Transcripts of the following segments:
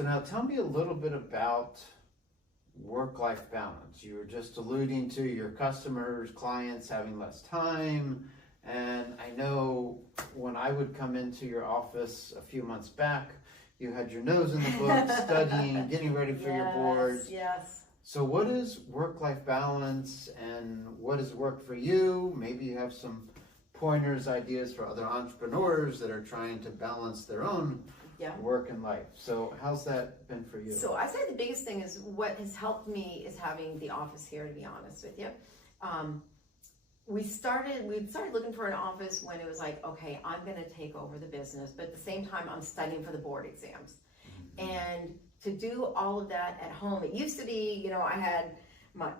So now tell me a little bit about work-life balance. You were just alluding to your customers, clients having less time. And I know when I would come into your office a few months back, you had your nose in the book, studying, getting ready for your boards. Yes. So what is work-life balance and what has worked for you? Maybe you have some pointers, ideas for other entrepreneurs that are trying to balance their own work and life. So how's that been for you? So I say the biggest thing is what has helped me is having the office here, to be honest with you. We started looking for an office when it was like, okay, I'm going to take over the business, but at the same time, I'm studying for the board exams. And to do all of that at home, it used to be, I had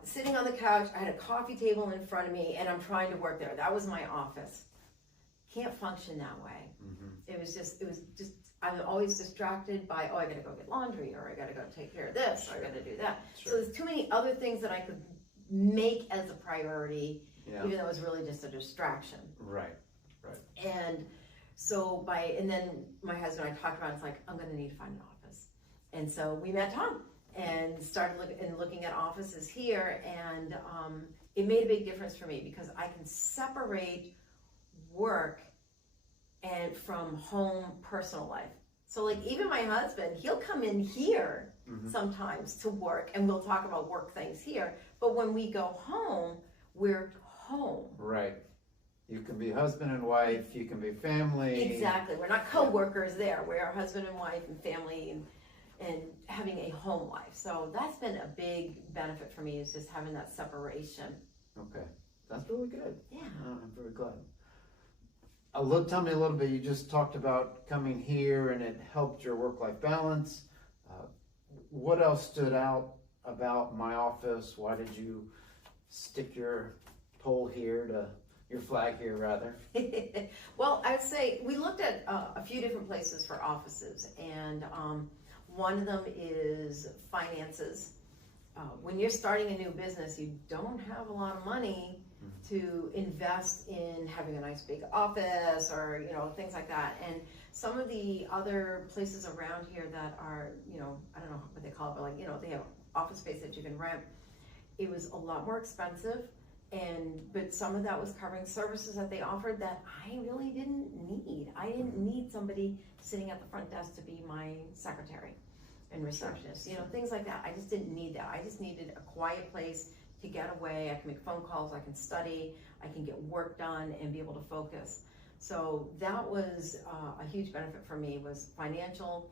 sitting on the couch, I had a coffee table in front of me, and I'm trying to work there. That was my office. Can't function that way. It was just, I'm always distracted by, I got to go get laundry, or I got to go take care of this, or I got to do that. So there's too many other things that I could make as a priority, even though it was really just a distraction. Right. And so and then my husband and I talked about it, it's like, I'm going to need to find an office. And so we met Tom and started looking at offices here, and it made a big difference for me because I can separate work and from home personal life. So like even my husband, he'll come in here sometimes to work, and we'll talk about work things here, but when we go home, we're home. Right. You can be husband and wife, you can be family. Exactly. We're not co-workers there. We're husband and wife and family and having a home life. So that's been a big benefit for me, is just having that separation. Okay. That's really good. Yeah. I'm very glad. Tell me a little bit, you just talked about coming here and it helped your work-life balance. What else stood out about my office? Why did you stick your your flag here rather? Well, I would say we looked at a few different places for offices, and one of them is finances. When you're starting a new business, you don't have a lot of money to invest in having a nice big office or things like that. And some of the other places around here that are I don't know what they call it, but they have office space that you can rent. It was a lot more expensive, but some of that was covering services that they offered that I really didn't need. I didn't need somebody sitting at the front desk to be my secretary and receptionist, things like that. I just didn't need that. I just needed a quiet place to get away. I can make phone calls, I can study, I can get work done and be able to focus. So that was a huge benefit for me, was financial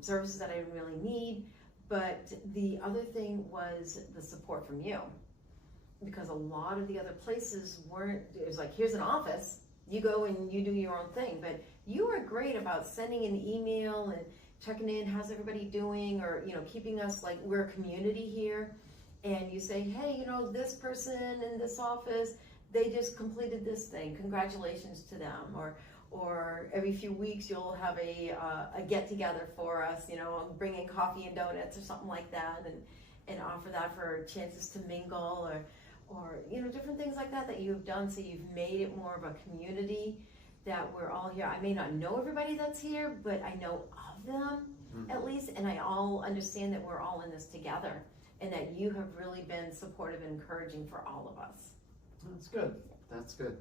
services that I didn't really need. But the other thing was the support from you, because a lot of the other places it was like, here's an office, you go and you do your own thing. But you were great about sending an email and checking in, how's everybody doing, or keeping us like we're a community here. And you say, hey, this person in this office, they just completed this thing, congratulations to them. Or every few weeks you'll have a get together for us, bring in coffee and donuts or something like that, and offer that for chances to mingle or different things like that you've done. So you've made it more of a community that we're all here. I may not know everybody that's here, but I know of them at least, and I all understand that we're all in this together, and that you have really been supportive and encouraging for all of us. That's good. That's good.